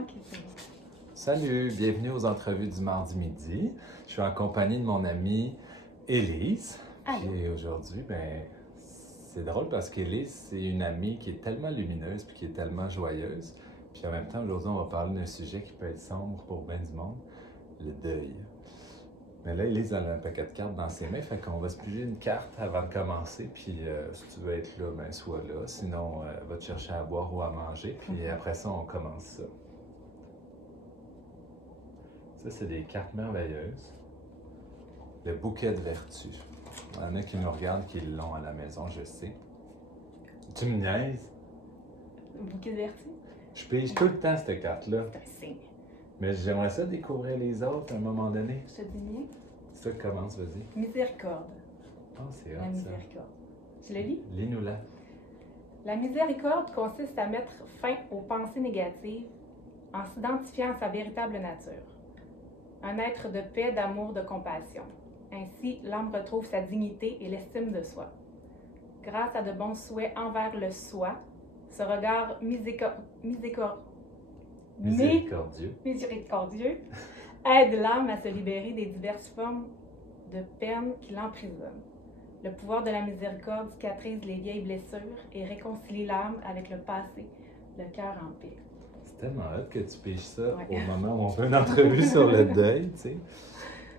Ok, c'est bon. Salut, bienvenue aux entrevues du mardi midi. Je suis en compagnie de mon amie Élise. Allô? Puis aujourd'hui, c'est drôle parce qu'Élise, c'est une amie qui est tellement lumineuse puis qui est tellement joyeuse. Puis en même temps, aujourd'hui, on va parler d'un sujet qui peut être sombre pour bien du monde, le deuil. Mais là, Élise, elle a un paquet de cartes dans ses mains, fait qu'on va se piger une carte avant de commencer. Puis si tu veux être là, ben sois là. Sinon, va te chercher à boire ou à manger. Puis après ça, on commence ça. Ça, c'est des cartes merveilleuses. Le bouquet de vertu. Il y en a qui nous regardent, qui l'ont à la maison, je sais. Tu me niaises? Bouquet de vertu? Je pige tout le temps cette carte-là. C'est un signe. Mais j'aimerais ça découvrir les autres à un moment donné. Je te dis bien. C'est ça qui commence, vas-y. Miséricorde. Ah, c'est La hot, ça. miséricorde. Tu le lis? Lis-nous-la. La miséricorde consiste à mettre fin aux pensées négatives en s'identifiant à sa véritable nature. Un être de paix, d'amour, de compassion. Ainsi, l'âme retrouve sa dignité et l'estime de soi. Grâce à de bons souhaits envers le soi, ce regard miséricordieux aide l'âme à se libérer des diverses formes de peine qui l'emprisonnent. Le pouvoir de la miséricorde cicatrise les vieilles blessures et réconcilie l'âme avec le passé, le cœur en paix. C'est tellement hot que tu piges ça Ouais. au moment où on fait une entrevue sur le deuil, tu sais.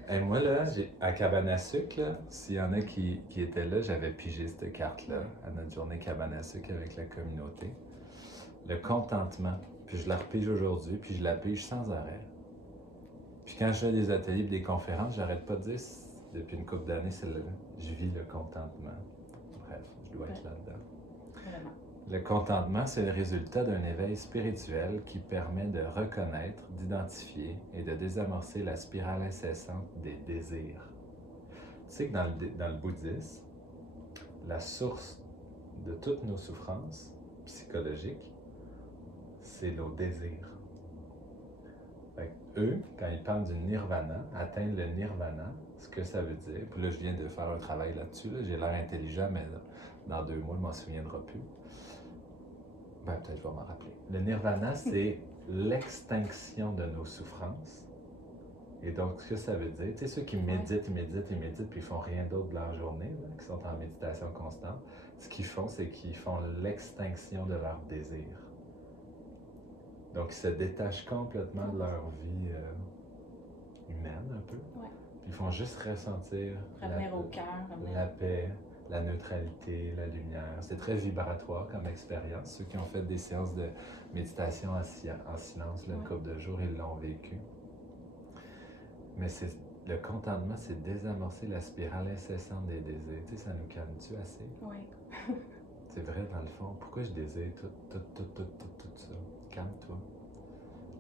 Et moi, là, à Cabane à sucre, là, s'il y en a qui étaient là, j'avais pigé cette carte-là à notre journée Cabane à sucre avec la communauté. Le contentement. Puis je la repige aujourd'hui, puis je la pige sans arrêt. Puis quand je fais des ateliers et des conférences, j'arrête pas de dire, depuis une couple d'années, je vis le contentement. Bref, je dois être là-dedans. Vraiment. Le contentement, c'est le résultat d'un éveil spirituel qui permet de reconnaître, d'identifier et de désamorcer la spirale incessante des désirs. Tu sais que dans le bouddhisme, la source de toutes nos souffrances psychologiques, c'est nos désirs. Fait que eux, quand ils parlent du nirvana, atteindre le nirvana, ce que ça veut dire, puis là je viens de faire un travail là-dessus, là, j'ai l'air intelligent, mais dans 2 mois, je m'en souviendrai plus. Peut-être je vais m'en rappeler. Le nirvana, c'est l'extinction de nos souffrances. Et donc, ce que ça veut dire, tu sais, ceux qui méditent, puis ils font rien d'autre de leur journée, là, qui sont en méditation constante, ce qu'ils font, c'est qu'ils font l'extinction de leurs désirs. Donc, ils se détachent complètement de leur vie humaine, un peu. Ouais. Puis ils font juste ressentir Revenir au cœur. la paix, la neutralité, la lumière. C'est très vibratoire comme expérience. Ceux qui ont fait des séances de méditation en silence, là, une couple de jours, ils l'ont vécu. Mais le contentement, c'est désamorcer la spirale incessante des désirs. Tu sais, ça nous calme-tu assez? Oui. C'est vrai, dans le fond. Pourquoi je désire tout ça? Calme-toi.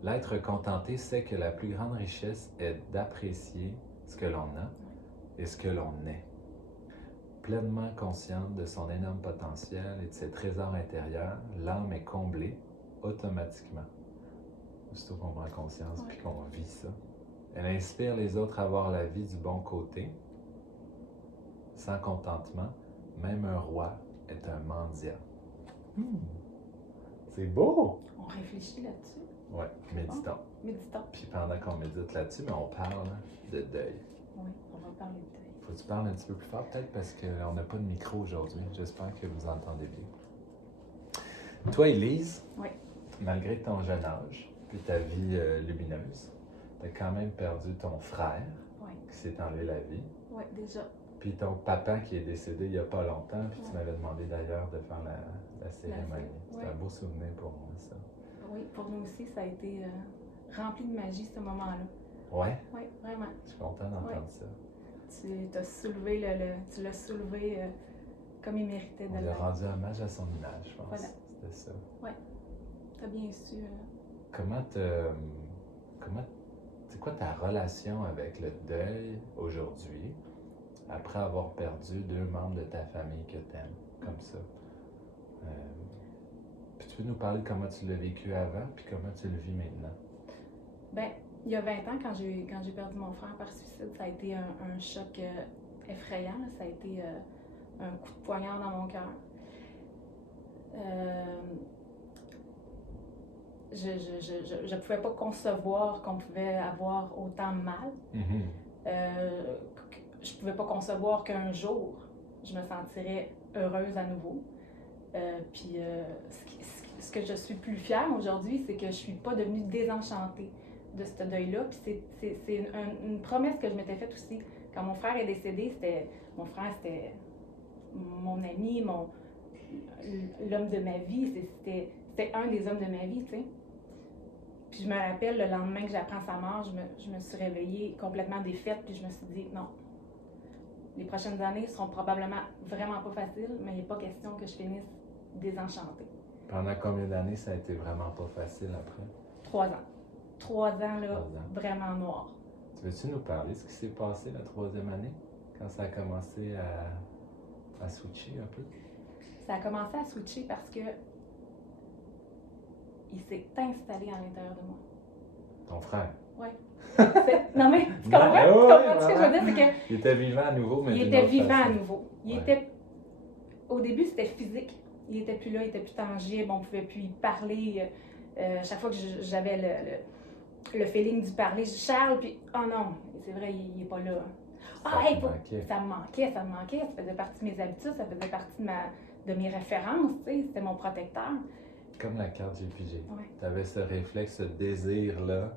L'être contenté sait que la plus grande richesse est d'apprécier ce que l'on a et ce que l'on est. Pleinement consciente de son énorme potentiel et de ses trésors intérieurs, l'âme est comblée automatiquement. Aussitôt qu'on prend conscience puis qu'on vit ça. Elle inspire les autres à voir la vie du bon côté. Sans contentement, même un roi est un mendiant. C'est beau! On réfléchit là-dessus. Ouais, méditons. Méditons. Puis pendant qu'on médite là-dessus, on parle de deuil. Oui, on va parler de deuil. Faut que tu parles un petit peu plus fort peut-être parce qu'on n'a pas de micro aujourd'hui. J'espère que vous entendez bien. Toi, Élise, malgré ton jeune âge puis ta vie lumineuse, tu as quand même perdu ton frère qui s'est enlevé la vie. Oui, déjà. Puis ton papa qui est décédé il n'y a pas longtemps, puis tu m'avais demandé d'ailleurs de faire la cérémonie. C'est un beau souvenir pour moi, ça. Oui, pour nous aussi, ça a été rempli de magie, ce moment-là. Ouais? Oui, vraiment. Je suis content d'entendre ça. Tu l'as soulevé comme il méritait de On lui l'être. a rendu hommage à son image, je pense. Voilà. C'était ça. Oui, tu as bien su. C'est quoi ta relation avec le deuil aujourd'hui, après avoir perdu 2 membres de ta famille que tu aimes, comme ça? Puis tu peux nous parler de comment tu l'as vécu avant, puis comment tu le vis maintenant? Bien, il y a 20 ans, quand j'ai perdu mon frère par suicide, ça a été un choc effrayant. Là. Ça a été un coup de poignard dans mon cœur. je pouvais pas concevoir qu'on pouvait avoir autant mal. Mhm. Je pouvais pas concevoir qu'un jour, je me sentirais heureuse à nouveau. Ce que je suis plus fière aujourd'hui, c'est que je suis pas devenue désenchantée de ce deuil-là. Puis c'est une promesse que je m'étais faite aussi. Quand mon frère est décédé, c'était mon ami, l'homme de ma vie. C'était un des hommes de ma vie, tu sais. Puis je me rappelle, le lendemain que j'apprends sa mort, je me suis réveillée complètement défaite, puis je me suis dit, non, les prochaines années seront probablement vraiment pas faciles, mais il n'est pas question que je finisse désenchantée. Pendant combien d'années ça a été vraiment pas facile après? 3 ans. 3 ans, là, 3 ans. vraiment noir. Tu veux-tu nous parler de ce qui s'est passé la 3e année, quand ça a commencé à switcher un peu? Ça a commencé à switcher parce que il s'est installé à l'intérieur de moi. Ton frère? Oui. Non, mais tu Non, comprends? ouais, Tu comprends ce que je vraiment. veux dire? C'est que Il était vivant à nouveau, mais il d'une était autre vivant à façon. nouveau. Ouais. Au début, c'était physique. Il était plus là, il était plus tangible, on pouvait plus y parler. Chaque fois que j'avais le feeling d'y parler, je dis Charles, puis oh non, c'est vrai, il est pas là. Ça me manquait. Ça faisait partie de mes habitudes, ça faisait partie de mes références, tu sais, c'était mon protecteur. Comme la carte GPG. Ouais. Tu avais ce réflexe, ce désir-là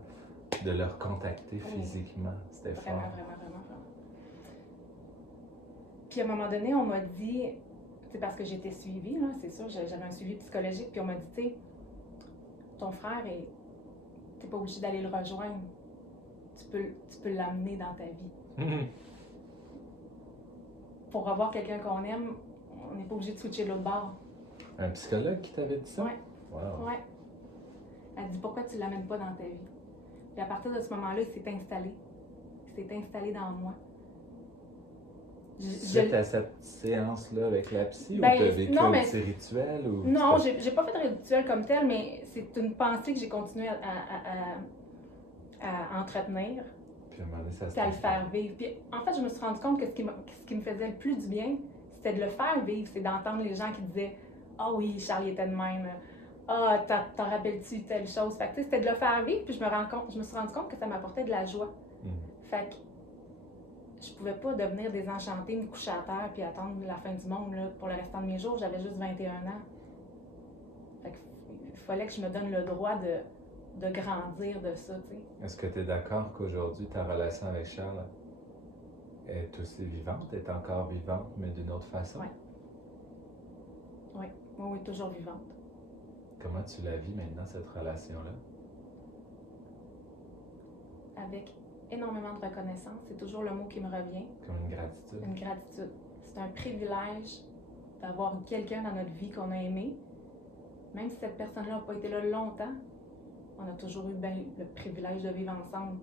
de le recontacter physiquement. C'était Vraiment, fort. vraiment. Puis à un moment donné, on m'a dit, c'est parce que j'étais suivie, là, c'est sûr, j'avais un suivi psychologique, puis on m'a dit, tu sais, ton frère, t'es pas obligé d'aller le rejoindre. Tu peux l'amener dans ta vie. Pour avoir quelqu'un qu'on aime, on n'est pas obligé de switcher de l'autre bord. Un psychologue qui t'avait dit ça? Oui. Wow. Ouais. Elle dit, pourquoi tu ne l'amènes pas dans ta vie? Puis à partir de ce moment-là, il s'est installé. Il s'est installé dans moi. Suite à cette séance-là avec la psy, Ben, ou t'as vécu non, un mais- petit rituel? Ou Non, j'ai pas fait de rituel comme tel, mais c'est une pensée que j'ai continué à entretenir, Puis à un moment donné, ça se puis à le faire vivre. Puis en fait, je me suis rendu compte que ce qui me faisait le plus du bien, c'était de le faire vivre, c'est d'entendre les gens qui disaient « Ah oui, Charles était de même. Ah, t'en rappelles-tu telle chose? » Fait que tu sais, c'était de le faire vivre, puis je me suis rendu compte que ça m'apportait de la joie. Fait que je pouvais pas devenir désenchantée, me coucher à terre, puis attendre la fin du monde là, pour le restant de mes jours. J'avais juste 21 ans. Fait que il fallait que je me donne le droit de grandir de ça, tu sais. Est-ce que tu es d'accord qu'aujourd'hui, ta relation avec Charles est aussi vivante, est encore vivante, mais d'une autre façon? Oui, toujours vivante. Comment tu la vis maintenant, cette relation-là? Avec énormément de reconnaissance, c'est toujours le mot qui me revient. Comme une gratitude? Une gratitude. C'est un privilège d'avoir quelqu'un dans notre vie qu'on a aimé. Même si cette personne-là n'a pas été là longtemps, on a toujours eu le privilège de vivre ensemble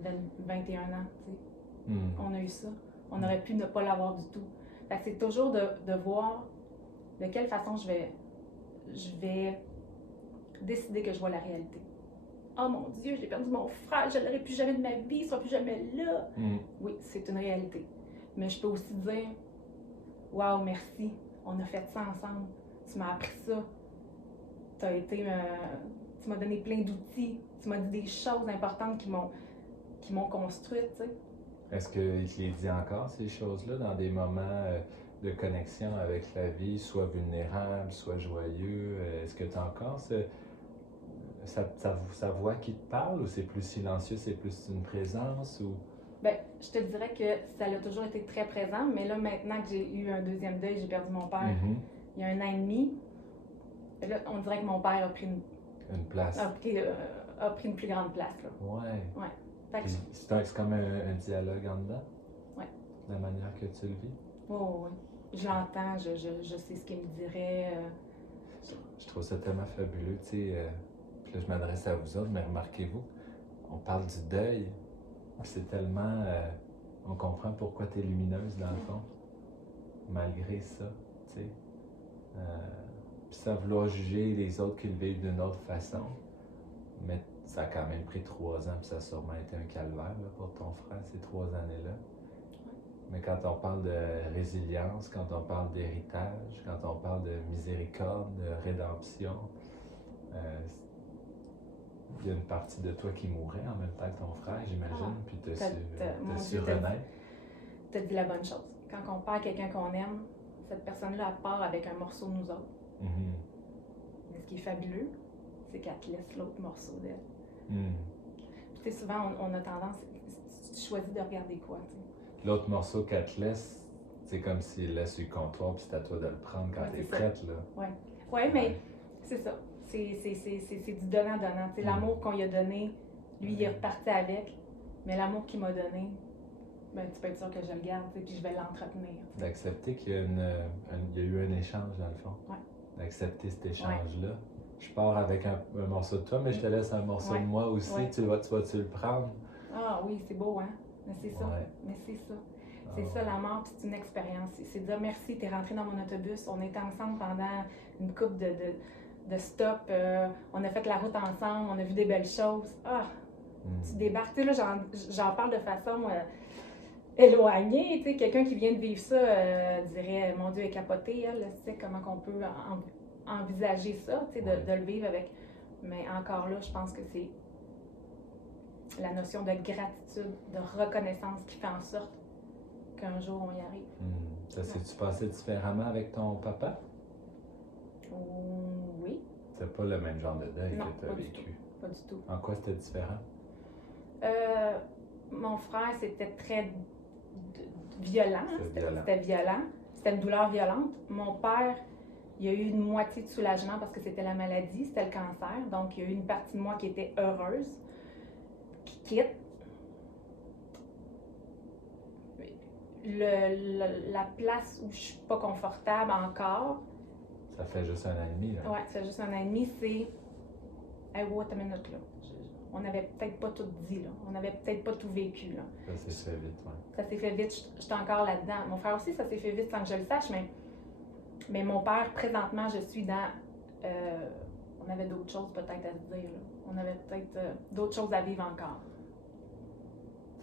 21 ans, tu sais. On a eu ça. On aurait pu ne pas l'avoir du tout. Fait que c'est toujours de voir de quelle façon je vais décider que je vois la réalité. Oh mon Dieu, j'ai perdu mon frère, je ne l'aurai plus jamais de ma vie, il ne sera plus jamais là. Oui, c'est une réalité. Mais je peux aussi dire, wow, merci, on a fait ça ensemble. Tu m'as appris ça. Tu m'as donné plein d'outils. Tu m'as dit des choses importantes qui m'ont construite, tu sais. Est-ce qu'il te les dit encore, ces choses-là, dans des moments de connexion avec la vie, soit vulnérable, soit joyeux? Est-ce que tu as encore sa voix qui te parle, ou c'est plus silencieux, c'est plus une présence? Ou... Bien, je te dirais que ça a toujours été très présent, mais là, maintenant que j'ai eu un deuxième deuil, j'ai perdu mon père il y a 1 an et demi. Là, on dirait que mon père a pris une place. A pris une plus grande place, là. Ouais. Fait que C'est comme un dialogue en dedans? Ouais. La manière que tu le vis? oui. Je l'entends, je sais ce qu'il me dirait. Je trouve ça tellement fabuleux, tu sais. Puis là, je m'adresse à vous autres, mais remarquez-vous, on parle du deuil. C'est tellement... on comprend pourquoi tu es lumineuse, dans le fond, malgré ça, tu sais. Puis sans vouloir juger les autres qui le vivent d'une autre façon, mais ça a quand même pris 3 ans, puis ça a sûrement été un calvaire là, pour ton frère, ces 3 années-là. Mais quand on parle de résilience, quand on parle d'héritage, quand on parle de miséricorde, de rédemption, il y a une partie de toi qui mourait en même temps que ton frère, j'imagine, puis Mon t'as su Dieu, renaître. t'as dit la bonne chose. Quand on perd quelqu'un qu'on aime, cette personne-là elle part avec un morceau de nous autres. Mhm. Mais ce qui est fabuleux, c'est qu'elle te laisse l'autre morceau d'elle. Mhm. Puis tu sais, souvent, on a tendance, tu choisis de regarder quoi, tu sais. L'autre morceau qu'elle te laisse, c'est comme s'il laisse sur le comptoir, puis c'est à toi de le prendre quand Ouais, t'es c'est ça. prête, là. Ouais, mais c'est ça. C'est du donnant-donnant. Tu sais, l'amour qu'on lui a donné, lui, il est reparti avec. Mais l'amour qu'il m'a donné, ben, tu peux être sûr que je le garde, tu sais, puis je vais l'entretenir. Tu sais. D'accepter qu'il y a, il y a eu un échange, dans le fond. Ouais. D'accepter cet échange-là. Je pars avec un morceau de toi, mais je te laisse un morceau de moi aussi. Ouais. Tu vas-tu le prendre? Ah oui, c'est beau, hein? Mais c'est ça. Ouais. Mais c'est ça. C'est ça, la mort, puis c'est une expérience. C'est dire merci, t'es rentré dans mon autobus, on était ensemble pendant une couple de stops, on a fait la route ensemble, on a vu des belles choses. Ah! Tu débarques, tu sais, là, j'en parle de façon éloignée, tu sais, quelqu'un qui vient de vivre ça dirait, mon Dieu, elle est capotée, elle, tu sais, comment qu'on peut envisager ça, tu sais, de le vivre avec. Mais encore là, je pense que c'est la notion de gratitude, de reconnaissance qui fait en sorte qu'un jour on y arrive. Ça s'est-tu passé différemment avec ton papa? Oui. C'est pas le même genre de deuil Non, que tu as vécu? Pas du tout. En quoi c'était différent? Mon frère, c'était très violent. C'était violent. C'était une douleur violente. Mon père, il y a eu une moitié de soulagement parce que c'était la maladie, c'était le cancer. Donc, il y a eu une partie de moi qui était heureuse, qui quitte. La place où je suis pas confortable encore. Ça fait juste 1 an et demi, là. Ouais, ça fait juste 1 an et demi, c'est. Hey, wait a minute, là. On n'avait peut-être pas tout dit, là. On n'avait peut-être pas tout vécu, là. Ça s'est fait vite, oui. Ça s'est fait vite, j'étais encore là-dedans. Mon frère aussi, ça s'est fait vite sans que je le sache, mais mon père, présentement, je suis dans. On avait d'autres choses peut-être à se dire, là. On avait peut-être d'autres choses à vivre encore.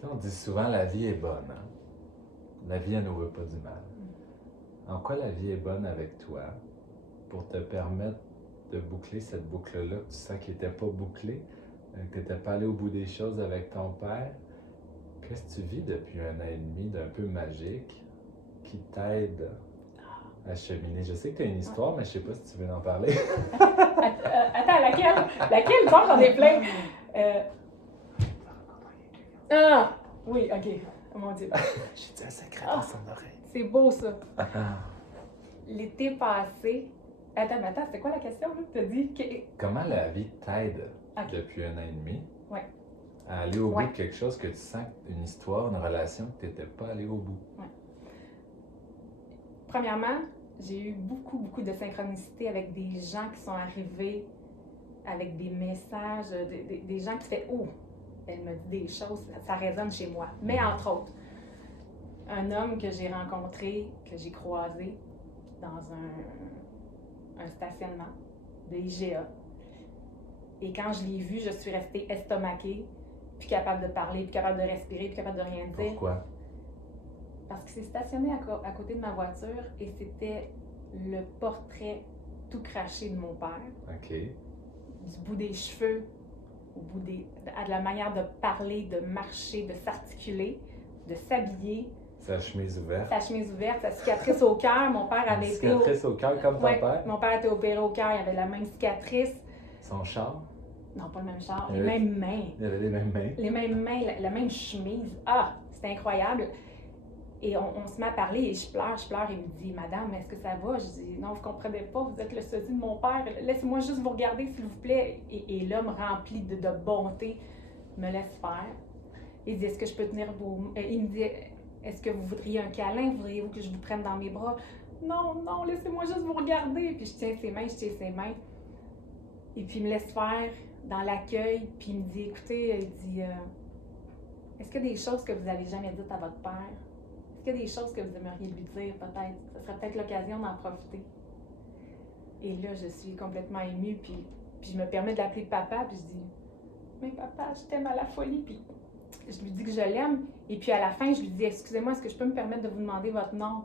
Tu sais, on dit souvent la vie est bonne, hein? La vie, elle ne veut pas du mal. En quoi la vie est bonne avec toi pour te permettre de boucler cette boucle-là que tu sens qu'elle n'était pas bouclée, que tu n'étais pas allé au bout des choses avec ton père? Qu'est-ce que tu vis depuis 1 an et demi d'un peu magique qui t'aide à cheminer? Je sais que tu as une histoire, mais je ne sais pas si tu veux en parler. Attends, laquelle? Laquelle? Bon, j'en ai plein. Ah! Oui, ok. Oh mon Dieu. J'ai dit un secret dans son oreille. C'est beau, ça. L'été passé... Attends, c'est quoi la question, là? Tu as dit que... Comment la vie t'aide depuis 1 an et demi à aller au bout de quelque chose que tu sens, une histoire, une relation que tu n'étais pas allé au bout? Premièrement, j'ai eu beaucoup de synchronicité avec des gens qui sont arrivés avec des messages, des gens qui font « Oh! » Elle me dit des choses, ça résonne chez moi. Mais entre autres, un homme que j'ai rencontré, que j'ai croisé dans un stationnement de IGA. Et quand je l'ai vu, je suis restée estomaquée, plus capable de parler, plus capable de respirer, plus capable de rien dire. Pourquoi? Parce qu'il s'est stationné à côté de ma voiture et c'était le portrait tout craché de mon père. OK. Du bout des cheveux, au bout de la manière de parler, de marcher, de s'articuler, de s'habiller. Sa chemise ouverte. Sa chemise ouverte, sa cicatrice au cœur. Mon père avait été... Cicatrice au cœur comme ton père? Mon père a été opéré au cœur, il avait la même cicatrice. Son char? Non, pas le même char, les mêmes mains. Il avait les mêmes mains? Les mêmes mains, la même chemise. Ah, c'était incroyable. Et on se met à parler et je pleure. Il me dit, Madame, est-ce que ça va? Je dis, non, vous ne comprenez pas, vous êtes le sosie de mon père. Laissez-moi juste vous regarder, s'il vous plaît. Et l'homme rempli de bonté me laisse faire. Il dit, est-ce que je peux tenir vos... Il me dit, est-ce que vous voudriez un câlin? Voudriez-vous que je vous prenne dans mes bras? Non, laissez-moi juste vous regarder. Puis je tiens ses mains. Et puis il me laisse faire dans l'accueil. Puis il me dit, écoutez, est-ce qu'il y a des choses que vous n'avez jamais dites à votre père? Est-ce qu'il y a des choses que vous aimeriez lui dire, peut-être? Ce serait peut-être l'occasion d'en profiter. Et là, je suis complètement émue, puis je me permets de l'appeler papa, puis je dis, mais papa, je t'aime à la folie, puis je lui dis que je l'aime. Et puis à la fin, je lui dis, excusez-moi, est-ce que je peux me permettre de vous demander votre nom?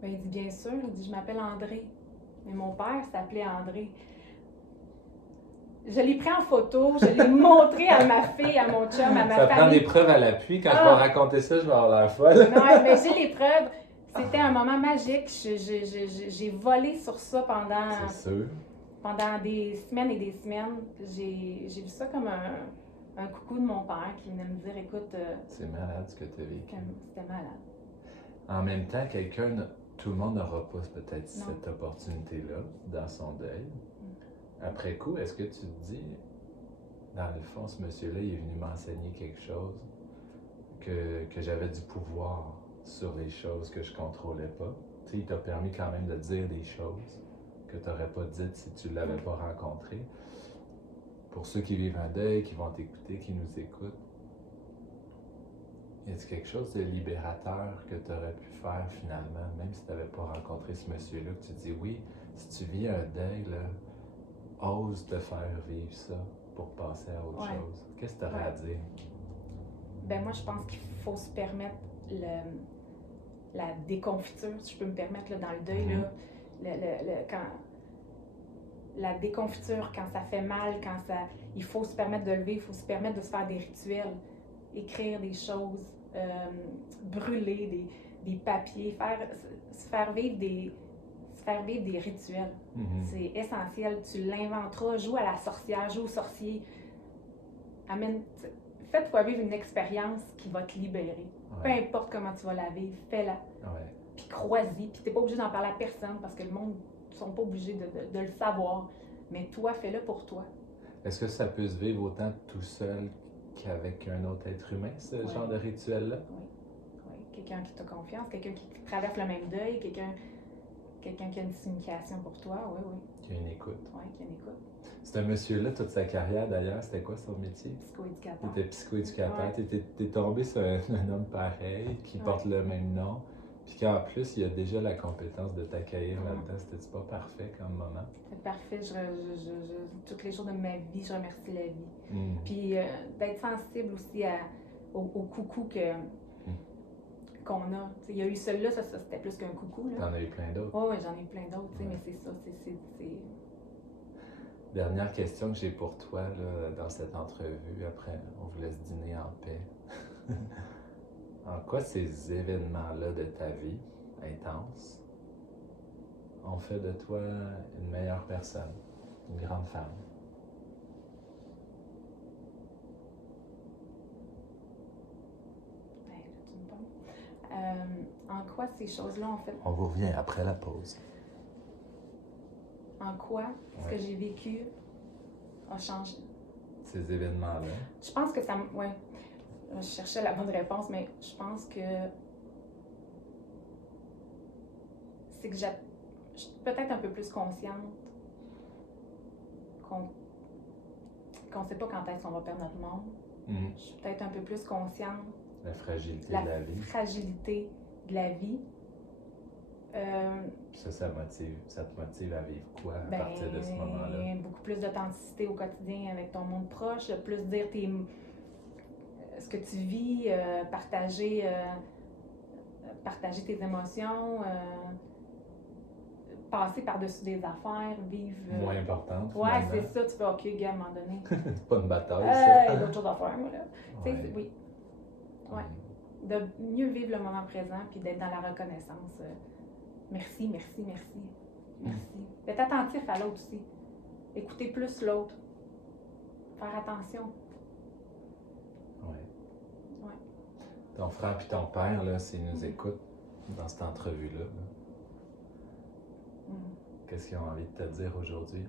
Ben, il dit, bien sûr. Il dit, je m'appelle André. Mais mon père s'appelait André. Je l'ai pris en photo, je l'ai montré à ma fille, à mon chum, à ma Ça prend famille. des preuves à l'appui. Quand je vais raconter ça, je vais avoir l'air folle. Non, mais j'ai les preuves. C'était un moment magique. J'ai volé sur ça C'est sûr. pendant des semaines et des semaines. J'ai vu ça comme un coucou de mon père qui venait me dire, écoute, C'est malade ce que tu as vécu. c'était malade. En même temps, tout le monde n'aura pas peut-être Non. cette opportunité-là dans son deuil. Après coup, est-ce que tu te dis, dans le fond, ce monsieur-là, il est venu m'enseigner quelque chose, que j'avais du pouvoir sur les choses que je contrôlais pas. Tu sais, il t'a permis quand même de dire des choses que tu n'aurais pas dites si tu ne l'avais pas rencontré. Pour ceux qui vivent un deuil, qui vont t'écouter, qui nous écoutent, y a-t-il quelque chose de libérateur que tu aurais pu faire finalement, même si tu n'avais pas rencontré ce monsieur-là, que tu dis oui, si tu vis un deuil, là, ose te faire vivre ça pour passer à autre chose. Qu'est-ce que tu aurais à dire? Ben moi, je pense qu'il faut se permettre la déconfiture, si je peux me permettre, là, dans le deuil, là, la déconfiture, quand ça fait mal, il faut se permettre de le vivre, il faut se permettre de se faire des rituels, écrire des choses, brûler des papiers, se faire vivre des rituels. C'est essentiel. Tu l'inventeras, joue à la sorcière, joue au sorcier. Fais-toi vivre une expérience qui va te libérer. Peu importe comment tu vas la vivre, fais-la. Puis crois-y. Puis t'es pas obligé d'en parler à personne parce que le monde ne sont pas obligés de le savoir. Mais toi, fais-le pour toi. Est-ce que ça peut se vivre autant tout seul qu'avec un autre être humain, ce genre de rituel-là? Oui. Quelqu'un qui t'a confiance, quelqu'un qui traverse le même deuil, quelqu'un qui a une signification pour toi, oui. Qui a une écoute. Oui, qui a une écoute. C'est un monsieur-là, toute sa carrière d'ailleurs, c'était quoi son métier? Psychoéducateur. Il était psychoéducateur. T'es tombé sur un homme pareil, qui porte le même nom, puis qu'en plus, il a déjà la compétence de t'accueillir là-dedans. C'était pas parfait comme moment? C'est parfait. Tous les jours de ma vie, je remercie la vie. Puis d'être sensible aussi au coucou qu'on a. T'sais, il y a eu celui-là, ça c'était plus qu'un coucou. T'en as eu plein d'autres? Oui, j'en ai eu plein d'autres, mais c'est ça. Dernière question que j'ai pour toi là, dans cette entrevue, après on vous laisse dîner en paix. En quoi ces événements-là de ta vie intense ont fait de toi une meilleure personne, une grande femme? En quoi ces choses-là ont fait... On vous revient après la pause. En quoi ce que j'ai vécu a changé? Ces événements-là? Je pense que ça... Oui, je cherchais la bonne réponse, mais je pense que... C'est que je suis peut-être un peu plus consciente qu'on ne sait pas quand est-ce qu'on va perdre notre monde. Je suis peut-être un peu plus consciente la fragilité de la vie. Fragilité de la vie. Ça te motive à vivre quoi à partir de ce moment-là? Beaucoup plus d'authenticité au quotidien avec ton monde proche, plus dire ce que tu vis, partager tes émotions, passer par-dessus des affaires, vivre... Moins importante, ouais, c'est ça, tu fais OK, gars, à un moment donné. C'est pas une bataille, ça. Il y a d'autres choses à faire, moi, là. Oui. Ouais. De mieux vivre le moment présent, puis d'être dans la reconnaissance. Merci. D'être attentif à l'autre aussi. Écouter plus l'autre. Faire attention. Oui. Ton frère et ton père, là, s'ils nous écoutent dans cette entrevue-là, qu'est-ce qu'ils ont envie de te dire aujourd'hui?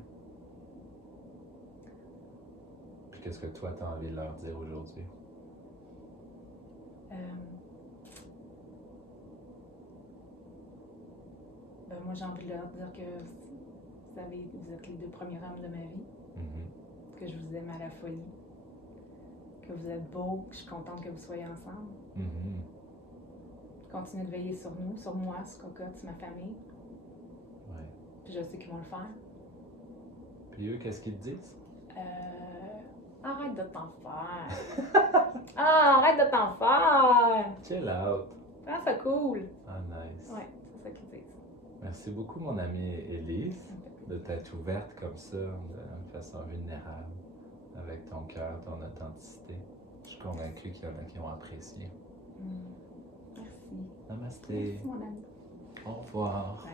Puis qu'est-ce que toi, tu as envie de leur dire aujourd'hui? Moi, j'ai envie de leur dire que vous êtes les 2 premiers hommes de ma vie, que je vous aime à la folie, que vous êtes beaux, que je suis contente que vous soyez ensemble. Continuez de veiller sur nous, sur moi, sur Cocotte, sur ma famille. Ouais. Puis je sais qu'ils vont le faire. Puis eux, qu'est-ce qu'ils te disent? Arrête de t'en faire. Arrête de t'en faire. Chill out. Ah, c'est cool. Ah, nice. Ouais, c'est ça qu'ils disent. Merci beaucoup, mon amie Élise. de t'être ouverte comme ça, de façon vulnérable, avec ton cœur, ton authenticité. Je suis convaincue qu'il y en a qui ont apprécié. Merci. Namasté. Merci, mon ami. Au revoir. Bye.